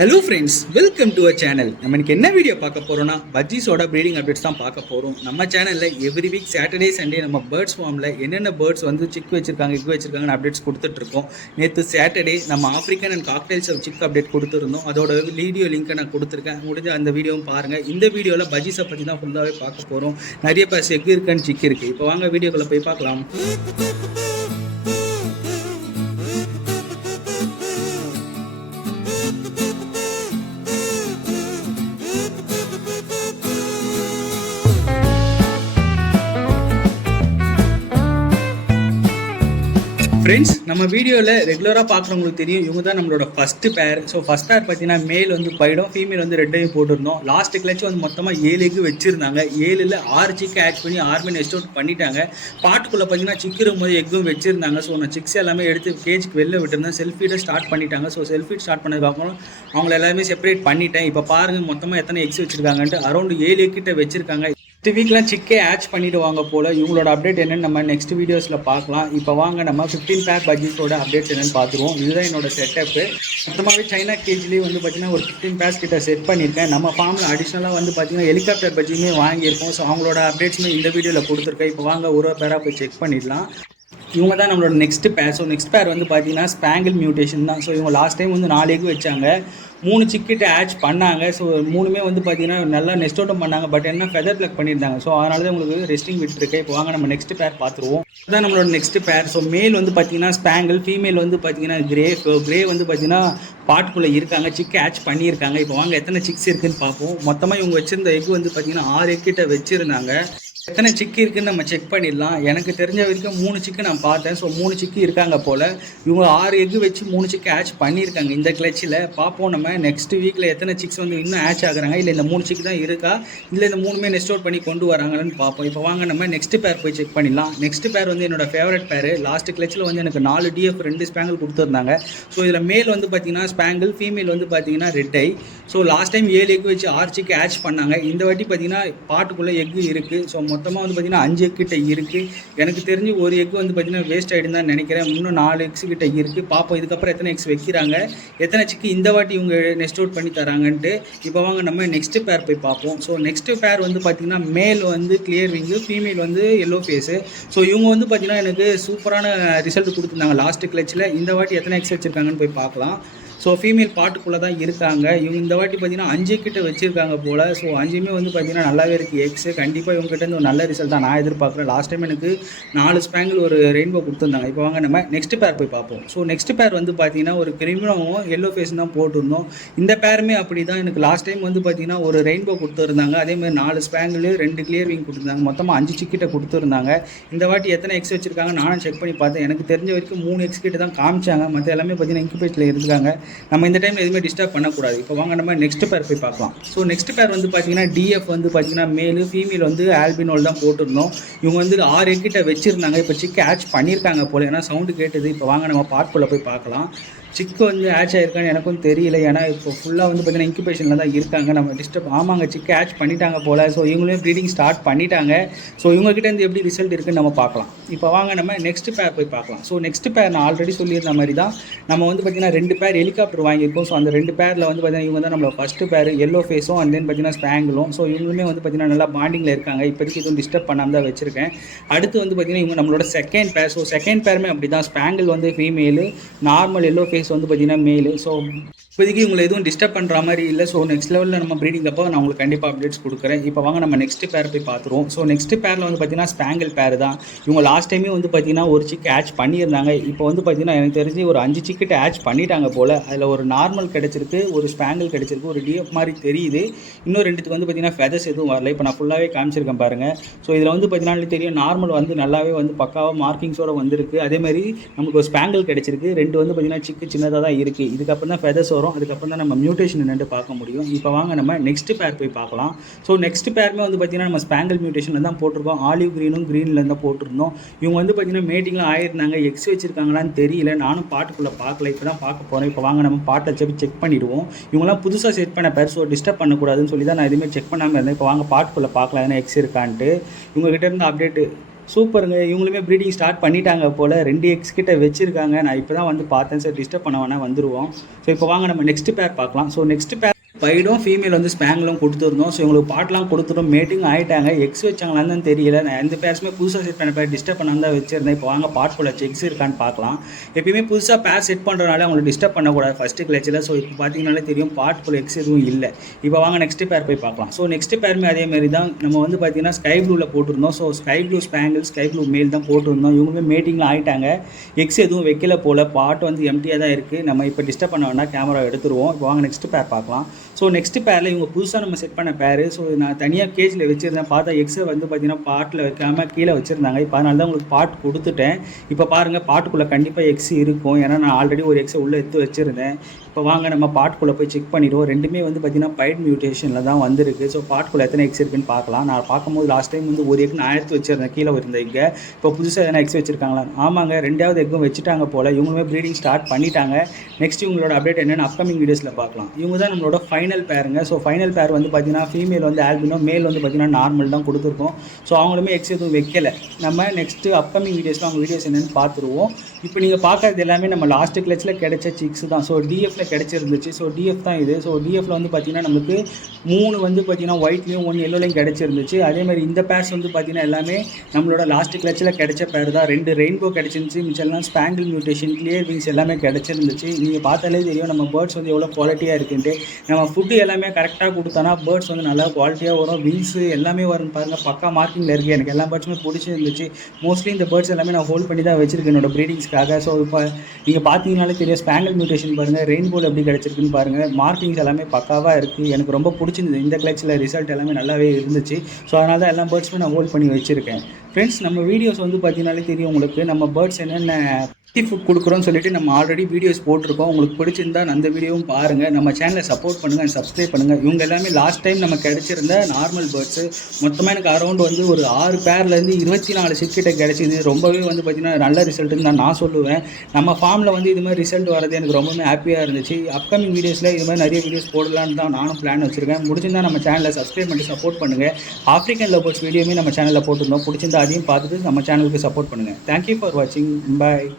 Hello friends, welcome to our channel. நம்ம இன்னைக்கு என்ன வீடியோ பார்க்க போகிறோம்னா பஜ்ஜீஸோட ப்ரீடிங் அப்டேட்ஸ் தான் பார்க்க போகிறோம். நம்ம சேனலில் எவ்ரி வீக் சாட்டர்டே சண்டே நம்ம பேர்ட்ஸ் ஃபார்மில் என்னென்ன பேர்ட்ஸ் வந்து சிக் வச்சிருக்காங்க எக் வச்சிருக்காங்கன்னு அப்டேட்ஸ் கொடுத்துட்ருக்கோம். நேற்று சாட்டர்டே நம்ம African and cockatiels chick update கொடுத்துருந்தோம். அதோட வீடியோ லிங்க்கை நான் கொடுத்துருக்கேன். முடிஞ்ச அந்த வீடியோவும் பாருங்கள். இந்த வீடியோவில் பஜ்ஜீஸை பற்றி தான் ஃபுல்லாகவே பார்க்க போகிறோம். நிறைய பேர் எக் இருக்குன்னு சிக் இருக்குது. இப்போ வாங்க வீடியோக்குள்ளே போய் பார்க்கலாம். ஃப்ரெண்ட்ஸ், நம்ம வீடியோவில் ரெகுலராக பார்க்குறவங்களுக்கு தெரியும், இவங்க தான் நம்மளோட ஃபஸ்ட்டு பேர். ஸோ ஃபஸ்ட் பேர் பார்த்தீங்கன்னா மேல் வந்து பைடும், ஃபீமேல் வந்து ரெட்டையும் போட்டிருந்தோம். லாஸ்ட் கிளச்சு வந்து மொத்தமாக 7 எக்கு வச்சுருந்தாங்க. 7ல் 6 சிக்கு ஆட் பண்ணி 6 நெஸ்ட் அவுட் பண்ணிட்டாங்க. பாட்டுக்குள்ளே பார்த்தீங்கன்னா சிக்கு இருக்கும்போது எக்கும் வச்சுருந்தாங்க. ஸோ நான் சிக்ஸ் எல்லாமே எடுத்து கேஜுக்கு வெளில விட்டுருந்தேன். செல்ஃபீடை ஸ்டார்ட் பண்ணிட்டாங்க. ஸோ செல்ஃபீட் ஸ்டார்ட் பண்ணதுக்கப்புறம் அவங்கள எல்லாருமே செப்பரேட் பண்ணிட்டேன். இப்போ பாருங்கள் மொத்தமாக எத்தனை எக்ஸ் வச்சுருக்காங்கன்ட்டு. அரௌண்ட் 7 எக்கிட்ட வச்சுருக்காங்க. நெக்ஸ்ட் வீக்லாம் சிக்கே ஆச் பண்ணிவிடுவாங்க போல். இவங்களோட அப்டேட் என்னென்னு நம்ம நெக்ஸ்ட் வீடியோஸில் பார்க்கலாம். இப்போ வாங்க நம்ம 15 பேர் பஜ்ஜீஸோட அப்டேட்ஸ் என்னென்னு பார்த்துருவோம். இதுதான் என்னோட செட்டப்பு. மொத்தமாகவே சைனா கேஜ்லேயே வந்து பார்த்திங்கன்னா ஒரு 15 பேர்ஸ் கிட்ட செட் பண்ணியிருக்கேன். நம்ம ஃபார்மில் அடிஷ்னலாக வந்து பார்த்திங்கன்னா ஹெலிகாப்டர் பஜ்ஜியுமே வாங்கியிருக்கோம். ஸோ அவங்களோட அப்டேட்ஸுமே இந்த வீடியோவில் கொடுத்துருக்கேன். இப்போ வாங்க ஒரு பேராக போய் செக் பண்ணிடலாம். இவங்க தான் நம்மளோட நெக்ஸ்ட் பேர். ஸோ நெக்ஸ்ட் பேர் வந்து பார்த்தீங்கன்னா ஸ்பேங்கிள் மியூட்டேஷன் தான். ஸோ இவங்க லாஸ்ட் டைம் வந்து 4 எக் வச்சாங்க, 3 சிக்கிட்ட ஆச் பண்ணாங்க. ஸோ 3மே வந்து பார்த்தீங்கன்னா நல்லா நெஸ்ட் அவுட்டும் பண்ணாங்க. பட் என்ன ஃபெதர் பிளக் பண்ணியிருந்தாங்க. ஸோ அதனால தான் உங்களுக்கு ரெஸ்டிங் விட்டுருக்கு. இப்போ வாங்க நம்ம நெக்ஸ்ட் பேர் பார்த்துருவோம். இதுதான் நம்மளோட நெக்ஸ்ட் பேர். ஸோ மேல் வந்து பார்த்தீங்கன்னா ஸ்பேங்கிள், ஃபீமேல் வந்து பார்த்தீங்கன்னா கிரே. ஸோ கிரே வந்து பார்த்தீங்கன்னா பாட்டுக்குள்ளே இருக்காங்க, சிக்கு ஆச் பண்ணியிருக்காங்க. இப்போ வாங்க எத்தனை சிக்ஸ் இருக்குதுன்னு பார்ப்போம். மொத்தமாக இவங்க வச்சிருந்த எக் வந்து பார்த்தீங்கன்னா 6 எக்கிட்ட வச்சுருந்தாங்க. எத்தனை சிக்கு இருக்குன்னு நம்ம செக் பண்ணிடலாம். எனக்கு தெரிஞ்ச வரைக்கும் 3 சிக்கு நான் பார்த்தேன். ஸோ 3 சிக்கு இருக்காங்க போல். இவங்க 6 எக்கு வச்சு 3 சிக்கு ஆச் பண்ணியிருக்காங்க இந்த கிளச்சில். பார்ப்போம் நம்ம நெக்ஸ்ட் வீக்கில் எத்தனை சிக்ஸ் வந்து இன்னும் ஆச் ஆகுறாங்க, இல்லை இந்த 3 சிக்கு தான் இருக்கா, இல்லை இந்த 3மே நெஸ்ட் அவுட் பண்ணி கொண்டு வராங்கன்னு பார்ப்போம். இப்போ வாங்க நம்ம நெக்ஸ்ட் பேர் போய் செக் பண்ணிடலாம். நெக்ஸ்ட் பேர் வந்து என்னோட ஃபேவரட் பேர். லாஸ்ட் கிளச்சில் வந்து எனக்கு 4 டிஎஃப் 2 ஸ்பேங்கிள் கொடுத்துருந்தாங்க. ஸோ இதில் மேல் வந்து பார்த்தீங்கன்னா ஸ்பேங்கிள், ஃபீமேல் வந்து பார்த்தீங்கன்னா ரெட் ஐ. ஸோ லாஸ்ட் டைம் 7 எக் வச்சு 6 சிக்கு ஆச் பண்ணாங்க. இந்த வாட்டி பார்த்தீங்கன்னா பாட்டுக்குள்ளே எக்கு இருக்குது. ஸோ மொத்தமாக வந்து பார்த்தீங்கன்னா 5 எக் கிட்ட இருக்குது. எனக்கு தெரிஞ்சு ஒரு எக் வந்து பார்த்தீங்கன்னா வேஸ்ட் ஆகிடும் தான் நினைக்கிறேன். இன்னும் 4 எக்ஸ் கிட்ட இருக்குது. பார்ப்போம் இதுக்கப்புறம் எத்தனை எக்ஸ் வைக்கிறாங்க, எத்தனை சிக்கு இந்த வாட்டி இவங்க நெஸ்ட் அவுட் பண்ணி தராங்கன்ட்டு. இப்போ வாங்க நம்ம நெக்ஸ்ட் பேர் போய் பார்ப்போம். ஸோ நெக்ஸ்ட் பேர் வந்து பார்த்தீங்கன்னா மேல் வந்து கிளியர் விங்கு, ஃபீமேல் வந்து எல்லோ ஃபேஸு. ஸோ இவங்க வந்து பார்த்தீங்கன்னா எனக்கு சூப்பரான ரிசல்ட் கொடுத்துருந்தாங்க லாஸ்ட் கிளச்சில். இந்த வாட்டி எத்தனை எக்ஸ் வச்சுருக்காங்கன்னு போய் பார்க்கலாம். ஸோ ஃபீமேல் பாட்டுக்குள்ளே தான் இருக்காங்க. இவங்க இந்த வாட்டி பார்த்தீங்கன்னா 5 கிட்ட வச்சுருக்காங்க போல். ஸோ 5மே வந்து பார்த்தீங்கன்னா நல்லாவே இருக்குது எக்ஸு. கண்டிப்பாக இவங்ககிட்ட ஒரு நல்ல ரிசல்ட் தான் நான் எதிர்பார்க்குறேன். லாஸ்ட் டைம் எனக்கு 4 ஸ்பேங்கிள் ஒரு ரெயின்போ கொடுத்துருந்தாங்க. இப்போ வாங்க நம்ம நெக்ஸ்ட் பேர் போய் பார்ப்போம். ஸோ நெக்ஸ்ட் பேர் வந்து பார்த்தீங்கன்னா ஒரு கிரிமினோவும் எல்லோ ஃபேஸ் தான் போட்டிருந்தோம். இந்த பேருமே அப்படி தான். எனக்கு லாஸ்ட் டைம் வந்து பார்த்தீங்கன்னா ஒரு ரெயின்போ கொடுத்துருந்தாங்க. அதேமாதிரி 4 ஸ்பேங்கிள் 2 கிளியர் விங் கொடுத்துருந்தாங்க. மொத்தமாக 5 சிக்கிட்ட கொடுத்துருந்தாங்க. இந்த வாட்டி எத்தனை எக்ஸ் வச்சுருக்காங்க நானும் செக் பண்ணி பார்த்தேன். எனக்கு தெரிஞ்ச வரைக்கும் 3 எக்ஸ் கிட்ட தான் காமிச்சாங்க. மற்ற எல்லாமே பார்த்தீங்கன்னா இன்குபேட்டில் இருக்காங்க. நம்ம இந்த டைம் எதுவுமே டிஸ்டர்ப் பண்ணக்கூடாது. இப்போ வாங்க நம்ம நெக்ஸ்ட் பேர் போய் பார்க்கலாம். ஸோ நெக்ஸ்ட் பேர் வந்து பார்த்தீங்கன்னா டிஎஃப் வந்து பார்த்தீங்கன்னா மேலு, ஃபீமேல் வந்து ஆல்பினோல் தான் போட்டிருந்தோம். இவங்க வந்து 6 எக்கிட்ட வச்சுருந்தாங்க. இப்போ சிக்கு ஆச் பண்ணியிருக்காங்க போல், ஏன்னா சவுண்டு கேட்டது. இப்போ வாங்க நம்ம பார்க்குள்ளே போய் பார்க்கலாம். சிக்கு வந்து ஆச் ஆகிருக்கான்னு எனக்கும் தெரியல, ஏன்னா இப்போ ஃபுல்லாக வந்து பார்த்தீங்கன்னா இன்குபேஷனில் தான் இருக்காங்க. நம்ம டிஸ்டர்ப் ஆமாங்க சிக்கு ஆச் பண்ணிட்டாங்க போல். ஸோ இவங்களையும் ப்ரீடிங் ஸ்டார்ட் பண்ணிட்டாங்க. ஸோ இவங்ககிட்டேருந்து எப்படி ரிசல்ட் இருக்குன்னு நம்ம பார்க்கலாம். இப்போ வாங்க நம்ம நெக்ஸ்ட் பேர் போய் பார்க்கலாம். ஸோ நெக்ஸ்ட் பேர் நான் ஆல்ரெடி சொல்லியிருந்த மாதிரி தான். நம்ம வந்து பார்த்திங்கன்னா 2 பேர் ஹெலிகாப்டர் வாங்கியிருக்கோம். ஸோ அந்த 2 பேரில் வந்து பார்த்திங்கன்னா இவங்க தான் நம்மளோட ஃபஸ்ட்டு பேர், எல்லோ ஃபேஸும் அண்ட் தென் பார்த்திங்கன்னா ஸ்பேங்கிளும். ஸோ இவங்களுமே வந்து பார்த்திங்கன்னா நல்லா பாண்டிங்கில் இருக்காங்க. இப்போதைக்கு எதுவும் டிஸ்டர்ப் பண்ணாமல் தான் வச்சுருக்கேன். அடுத்து வந்து பார்த்திங்கன்னா இவங்க நம்மளோட செகண்ட் பேர். ஸோ செகண்ட் பேருமே அப்படி தான். ஸ்பேங்கிள் வந்து ஃபீமேலு, நார்மல் எல்லோ ஃபேஸ் வந்து பார்த்திங்கன்னா மேலு. ஸோ இப்போதைக்கு இவங்களை எதுவும் டிஸ்டர்ப் பண்ணுற மாதிரி இல்லை. ஸோ நெக்ஸ்ட் லெவலில் நம்ம ப்ரீடிங் அப்போ நான் உங்களுக்கு கண்டிப்பாக அப்டேட்ஸ் கொடுக்குறேன். இப்போ வாங்க நம்ம நெக்ஸ்ட் பேர் போய் பார்த்துருவோம். ஸோ நெக்ஸ்ட் பேரில் வந்து பார்த்திங்கன்னா ஸ்பேங்கிள் பேர் தான். இவங்க லாஸ்ட் டைமே வந்து பார்த்திங்கன்னா ஒரு சிக்கு ஆச் பண்ணியிருந்தாங்க. இப்போ வந்து பார்த்திங்கன்னா எனக்கு தெரிஞ்சு ஒரு 5 சிக்கிட்ட ஆச் பண்ணிட்டாங்க போல். அதில் ஒரு நார்மல் கிடச்சிருக்கு, ஒரு ஸ்பேங்கிள் கிடச்சிருக்கு, ஒரு டிஎஃப் மாதிரி தெரியுது. இன்னும் 2த்துக்கு வந்து பார்த்திங்கன்னா ஃபெதர்ஸ் எதுவும் வரல. இப்போ நான் ஃபுல்லாகவே காமிச்சிருக்கேன் பாருங்கள். ஸோ இதில் வந்து பார்த்திங்கன்னா தெரியும் நார்மல் வந்து நல்லாவே வந்து பக்காவாக மார்க்கிங்ஸோடு வந்திருக்கு. அதேமாதிரி நமக்கு ஒரு ஸ்பேங்கிள் கிடச்சிருக்கு. 2 வந்து பார்த்திங்கன்னா சிக்கு சின்னதாக தான் இருக்குது. இதுக்கப்புறம் தான் ஃபெதர்ஸ் வரும். அதுக்கப்புறம் தான் நம்ம மியூட்டேஷன் என்னென்னு பார்க்க முடியும். இப்போ வாங்க நம்ம நெக்ஸ்ட் பேர் போய் பார்க்கலாம். ஸோ நெக்ஸ்ட் பேருமே வந்து பார்த்திங்கன்னா நம்ம ஸ்பேங்கிள் மியூட்டேஷனில் தான் போட்டிருக்கோம். ஆலிவ் க்ரீனும் க்ரீனில் தான் போட்டிருந்தோம். இவங்க வந்து பார்த்திங்கன்னா மேட்டிங்லாம் ஆயிருந்தாங்க. எக்ஸ் வச்சுருக்காங்களான்னு தெரியல, நானும் பாட்டுக்குள்ளே பார்க்கல. இப்போ தான் பார்க்க போகிறேன். இப்போ வாங்க நம்ம பாட்டில் செக் பண்ணிவிடுவோம். இவங்களாம் புதுசாக செட் பண்ண பேர். ஸோ டிஸ்டர்ப் பண்ணக்கூடாதுன்னு சொல்லி தான் நான் எதுவுமே செக் பண்ணாமல் இருந்தேன். இப்போ வாங்க பாட்டுக்குள்ளே பார்க்கலாம் எதனா எக்ஸ் இருக்கான்ட்டு. இவங்ககிட்ட இருந்து அப்டேட்டு சூப்பருங்க. இவங்களுமே ப்ரீடிங் ஸ்டார்ட் பண்ணிட்டாங்க போல். 2 எக்ஸ் கிட்ட வச்சிருக்காங்க. நான் இப்போ தான் வந்து பார்த்தேன். சார் டிஸ்டர்ப் பண்ண வேணா வந்துருவோம். ஸோ இப்போ வாங்க நம்ம நெக்ஸ்ட் பேர் பார்க்கலாம். ஸோ நெக்ஸ்ட் பேர் பைடும் ஃபீமேல் வந்து ஸ்பேங்கிலும் கொடுத்துருந்தோம். ஸோ இவங்களுக்கு பாட்டெலாம் கொடுத்துட்டோம். மேட்டிங் ஆகிட்டாங்க. எக்ஸ் வச்சாங்களான்னு தெரியல. நான் எந்த பேர்ஸுமே புதுசாக செட் பண்ண பேர் டிஸ்டர்ப் பண்ணாமல் தான் வச்சிருந்தேன். இப்போ வாங்க பாட்குள்ள எக்ஸ் இருக்கான்னு பார்க்கலாம். எப்பயுமே புதுசாக பேர் செட் பண்ணுறதுனால அவங்களை டிஸ்டர்ப் பண்ணக்கூடாது ஃபஸ்ட்டு கிளச்சில். ஸோ இப்போ பார்த்தீங்கன்னாலே தெரியும் பாட்குள்ள எக்ஸ் எதுவும் இல்லை. இப்போ வாங்க நெக்ஸ்ட் பேர் போய் பார்க்கலாம். ஸோ நெக்ஸ்ட் பேருமே அதேமாரி தான். நம்ம வந்து பார்த்தீங்கன்னா ஸ்கை ப்ளூவில் போட்டிருந்தோம். So sky blue spangle sky blue மேல் தான் போட்டிருந்தோம். இவங்களுமே மேட்டிங்லாம் ஆகிட்டாங்க. எக்ஸ் எதுவும் வைக்கல போல். பாட் வந்து எம்டியாக தான் இருக்குது. நம்ம இப்போ டிஸ்டர்ப் பண்ண வேணால் கேமரா எடுத்துருவோம். இப்போ வாங்க நெக்ஸ்ட் பேர் பார்க்கலாம். ஸோ நெக்ஸ்ட் பேரில் இவங்க புதுசாக நம்ம செட் பண்ண பேர். ஸோ நான் தனியாக கேஜில் வச்சுருந்தேன். பார்த்தா எக்ஸை வந்து பார்த்தீங்கன்னா பாட்டில் வைக்காமல் கீழே வச்சுருந்தாங்க. இப்போ அதனால தான் உங்களுக்கு பாட் கொடுத்துட்டேன். இப்போ பாருங்கள் பாட்டுக்குள்ளே கண்டிப்பாக எக்ஸ் இருக்கும். ஏன்னா நான் ஆல்ரெடி ஒரு எக்ஸை உள்ளே எடுத்து வச்சுருந்தேன். இப்போ வாங்க நம்ம பாட்டுக்குள்ளே போய் செக் பண்ணிடுவோம். ரெண்டுமே வந்து பார்த்தீங்கன்னா பைட் மியூட்டேஷனில் தான் வந்திருக்கு. ஸோ பாட்டுக்குள்ளே எத்தனை எக்ஸ் இருக்குன்னு பார்க்கலாம். நான் பார்க்கும்போது லாஸ்ட் டைம் வந்து ஒரு எக் நான் எடுத்து வச்சுருந்தேன் கீழே இருந்த எக்கை. இப்போ புதுசாக எதனா எக்ஸ் வச்சுருக்காங்களா? ஆமாங்க, 2வது எக்கும் வச்சுட்டாங்க போல். இவங்களுமே ப்ரீடிங் ஸ்டார்ட் பண்ணிட்டாங்க. நெக்ஸ்ட் இவங்களோட அப்டேட் என்னென்னு அப்கமிங் வீடியோஸில் பார்க்கலாம். இவங்க தான் நம்மளோட ஃபைனல் பேருங்க. ஸோ ஃபைனல் பேர் வந்து பார்த்தீங்கன்னா ஃபீமேல் வந்து ஆல்பினோ, மேல் வந்து பார்த்தீங்கன்னா நார்மல் தான் கொடுத்துருக்கோம். ஸோ அவங்களுமே எக்ஸ் எதுவும் வைக்கலை. நம்ம நெக்ஸ்ட்டு அப்கமிங் வீடியோஸில் அவங்க வீடியோஸ் என்னென்னு பார்த்துருவோம். இப்போ நீங்கள் பார்க்குறது எல்லாமே நம்ம லாஸ்ட் கிளச்சில் கிடைச்ச சிக்ஸ் தான். ஸோ டிஎஃப்ல கிடச்சிருந்துச்சு. ஸோ டிஎஃப் தான் இது. ஸோ டிஎஃப்ல வந்து பார்த்தீங்கன்னா நம்மளுக்கு 3 வந்து பார்த்தீங்கன்னா ஒயிட்லேயும் 1 எல்லோலையும் கிடச்சிருந்துச்சு. அதேமாதிரி இந்த பேர்ஸ் வந்து பார்த்தீங்கன்னா எல்லாமே நம்மளோட லாஸ்ட் கிளச்சில் கிடைச்ச பேர் தான். 2 ரெயின்போ கிடச்சிருந்துச்சு. மிச்சம்லாம் ஸ்பேங்கிள் மியூட்டேஷன், கிளியர் விங்ஸ் எல்லாமே கிடச்சிருந்துச்சு. நீங்கள் பார்த்தாலே தெரியும் நம்ம பேர்ட்ஸ் வந்து எவ்வளோ குவாலிட்டியாக இருக்குன்ட்டு. நம்ம ஃபுட்டு எல்லாமே கரெக்டாக கொடுத்தோன்னா பேர்ட்ஸ் வந்து நல்லா குவாலிட்டியாக வரும். விங்ஸ் எல்லாமே வரும் பாருங்கள். பக்கா மார்க்கிங்கில் இருக்குது. எனக்கு எல்லா பேர்ட்ஸுமே பிடிச்சிருந்துச்சு. மோஸ்ட்லி இந்த பேர்ட்ஸ் எல்லாமே நான் ஹோல்ட் பண்ணி தான் வச்சிருக்கேன் என்னோட ப்ரீடிங்ஸ்க்காக. ஸோ இப்போ நீங்கள் பார்த்தீங்கன்னாலே தெரியும் ஸ்பேங்கிள் மியூட்டேஷன் பாருங்கள், ரெயின்போல் எப்படி கிடச்சிருக்குன்னு பாருங்கள். மார்க்கிங்ஸ் எல்லாமே பக்காவாக இருக்குது. எனக்கு ரொம்ப பிடிச்சிருந்தது. இந்த கிளச்சில் ரிசல்ட் எல்லாமே நல்லாவே இருந்துச்சு. ஸோ அதனால தான் எல்லா பேர்ட்ஸுமே நான் ஹோல்ட் பண்ணி வச்சுருக்கேன். ஃப்ரெண்ட்ஸ், நம்ம வீடியோஸ் வந்து பார்த்தீங்கன்னாலே தெரியும் உங்களுக்கு நம்ம பேர்ட்ஸ் என்னென்ன ஃபுட் கொடுக்குறோன்னு சொல்லிட்டு நம்ம ஆல்ரெடி வீடியோஸ் போட்டிருக்கோம். உங்களுக்கு பிடிச்சிருந்தா அந்த வீடியோவும் பாருங்கள். நம்ம சேனலை சப்போர்ட் பண்ணுங்கள் அண்ட் சப்ஸ்கிரைப் பண்ணுங்கள். இவங்க எல்லாமே லாஸ்ட் டைம் நம்ம கிடச்சிருந்த நார்மல் பேர்ட்ஸு. மொத்தமாக எனக்கு அரௌண்ட் வந்து ஒரு 6 பேர்லேருந்து 24 சிக்கிட்ட கிடச்சிது. ரொம்பவே வந்து பார்த்திங்கன்னா நல்ல ரிசல்ட்டுன்னு நான் சொல்லுவேன். நம்ம ஃபார்மில் வந்து இது மாதிரி ரிசல்ட் வரது எனக்கு ரொம்பவே ஹாப்பியாக இருந்துச்சு. அப்கமிங் வீடியோஸில் இது மாதிரி நிறைய வீடியோஸ் போடலான்னு தான் நானும் பிளான் வச்சுருக்கேன். முடிச்சிருந்தா நம்ம சேனலை சப்ஸ்கிரைப் பண்ணி சப்போர்ட் பண்ணுங்கள். ஆஃப்ரிக்கன் லவ் பேர்ட்ஸ் வீடியோமே நம்ம சேனலில் போட்டிருந்தோம். பிடிச்சிருந்தா அதையும் பார்த்துட்டு நம்ம சேனலுக்கு சப்போர்ட் பண்ணுங்கள். தேங்க்யூ ஃபார் வாட்சிங். பாய்.